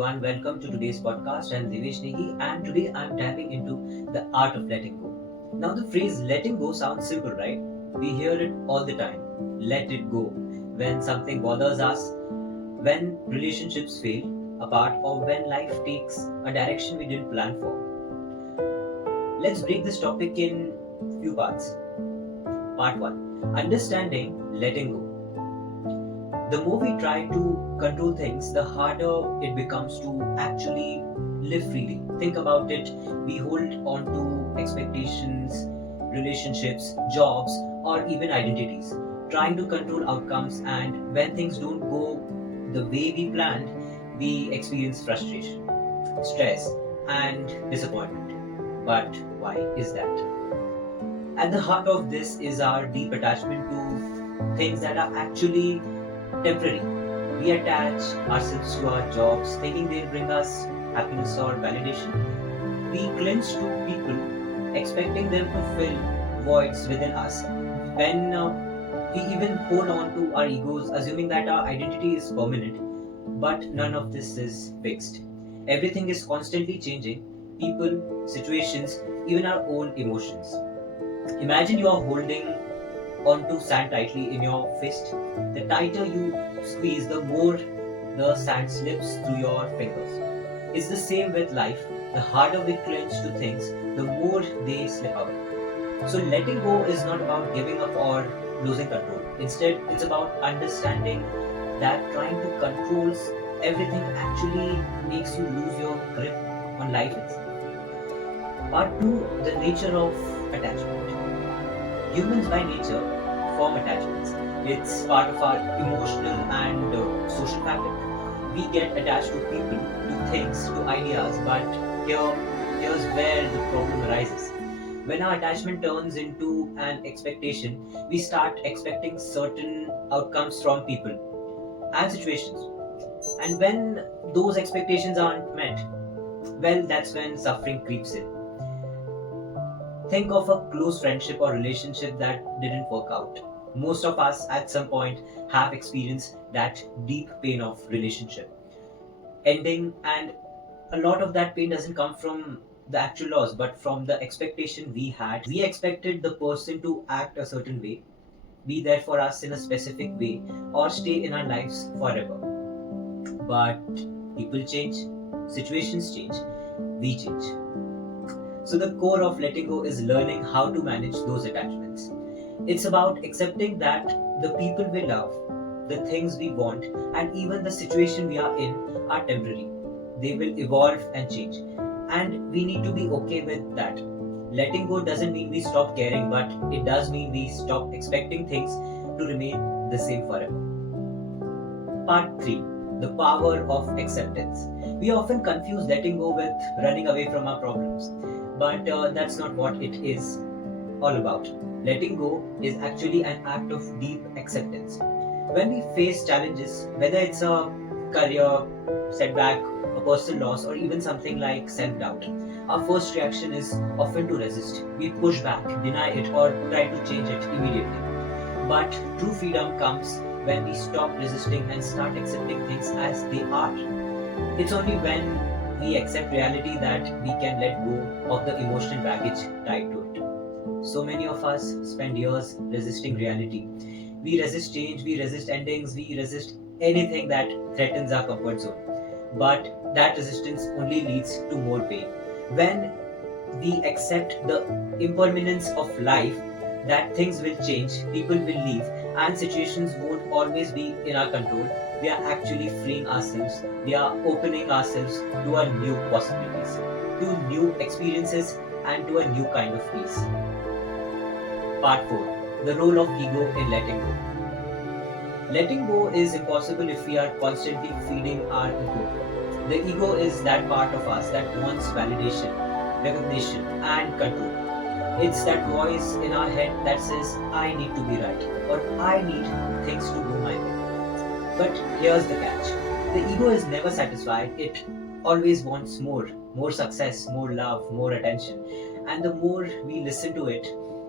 everyone, welcome to today's podcast. I'm Devesh Negi, and today I'm diving into the art of letting go. Now, the phrase letting go sounds simple, right? We hear it all the time. Let it go. When something bothers us, when relationships fail apart, or when life takes a direction we didn't plan for. Let's break this topic in few parts. Part 1, Understanding letting go. The more we try to control things, the harder it becomes to actually live freely. Think about it. We hold on to expectations, relationships, jobs, or even identities, trying to control outcomes, and when things don't go the way we planned, we experience frustration, stress, and disappointment. But why is that? At the heart of this is our deep attachment to things that are actually temporary. We attach ourselves to our jobs thinking they'll bring us happiness or validation. We cling to people expecting them to fill voids within us. When we even hold on to our egos assuming that our identity is permanent, but none of this is fixed. Everything is constantly changing people, situations, even our own emotions. Imagine you are holding onto sand tightly in your fist. The tighter you squeeze, the more the sand slips through your fingers. It's the same with life. The harder we clench to things, the more they slip away. So, letting go is not about giving up or losing control. Instead, it's about understanding that trying to control everything actually makes you lose your grip on life itself. Part 2, The nature of attachment. Humans by nature form attachments. It's part of our emotional and social fabric. We get attached to people, to things, to ideas, but here's where the problem arises. When our attachment turns into an expectation, we start expecting certain outcomes from people and situations. And when those expectations aren't met, well, that's when suffering creeps in. Think of a close friendship or relationship that didn't work out. Most of us at some point have experienced that deep pain of relationship ending, and a lot of that pain doesn't come from the actual loss but from the expectation we had. We expected the person to act a certain way, be there for us in a specific way, or stay in our lives forever. But people change, situations change, we change. So, the core of letting go is learning how to manage those attachments. It's about accepting that the people we love, the things we want, and even the situation we are in are temporary. They will evolve and change. And we need to be okay with that. Letting go doesn't mean we stop caring, but it does mean we stop expecting things to remain the same forever. Part 3, The power of acceptance. We often confuse letting go with running away from our problems, but that's not what it is all about. Letting go is actually an act of deep acceptance. When we face challenges, whether it's a career setback, a personal loss, or even something like self doubt, our first reaction is often to resist. We push back, deny it, or try to change it immediately. But true freedom comes when we stop resisting and start accepting things as they are. It's only when we accept reality that we can let go of the emotional baggage tied to it. So many of us spend years resisting reality. We resist change, we resist endings, we resist anything that threatens our comfort zone. But that resistance only leads to more pain. When we accept the impermanence of life, that things will change, people will leave, and situations won't always be in our control, we are actually freeing ourselves. We are opening ourselves to a new possibilities, to new experiences, and to a new kind of peace. Part 4, The role of ego in letting go. Letting go is impossible if we are constantly feeding our ego. The ego is that part of us that wants validation, recognition, and control. It's that voice in our head that says, I need to be right, or I need things to go my way. But here's the catch. The ego is never satisfied. It always wants more success, more love, more attention. And the more we listen to it,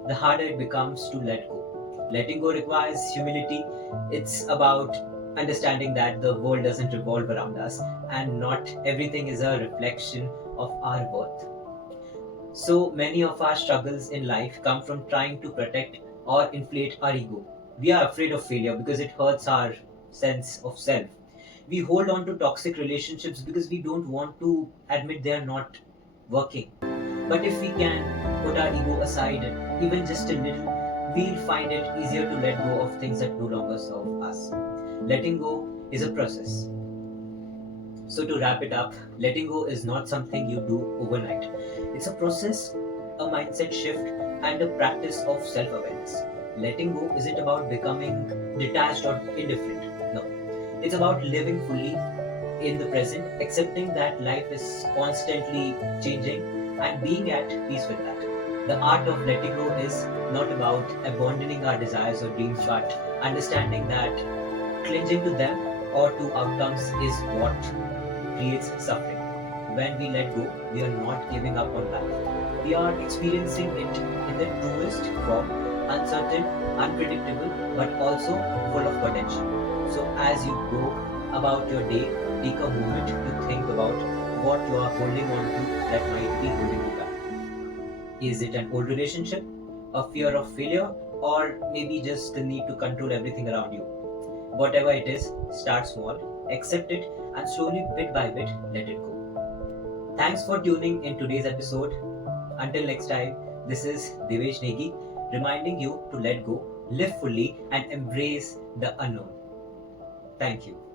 the harder it becomes to let go. Letting go requires humility. It's about understanding that the world doesn't revolve around us and not everything is a reflection of our worth. So many of our struggles in life come from trying to protect or inflate our ego. We are afraid of failure because it hurts our sense of self. We hold on to toxic relationships because we don't want to admit they are not working. But if we can put our ego aside, even just a little, we'll find it easier to let go of things that no longer serve us. Letting go is a process. So, to wrap it up, letting go is not something you do overnight. It's a process, a mindset shift, and a practice of self awareness. Letting go isn't about becoming detached or indifferent. No, it's about living fully in the present, accepting that life is constantly changing and being at peace with that. The art of letting go is not about abandoning our desires or dreams, but understanding that clinging to them or to outcomes is what creates suffering. When we let go, we are not giving up on life. We are experiencing it in the truest form, uncertain, unpredictable, but also full of potential. So, as you go about your day, take a moment to think about what you are holding on to that might be holding you back. Is it an old relationship, a fear of failure, or maybe just the need to control everything around you? Whatever it is, start small, accept it, and slowly, bit by bit, let it go. Thanks for tuning in today's episode. Until next time, this is Devesh Negi reminding you to let go, live fully, and embrace the unknown. Thank you.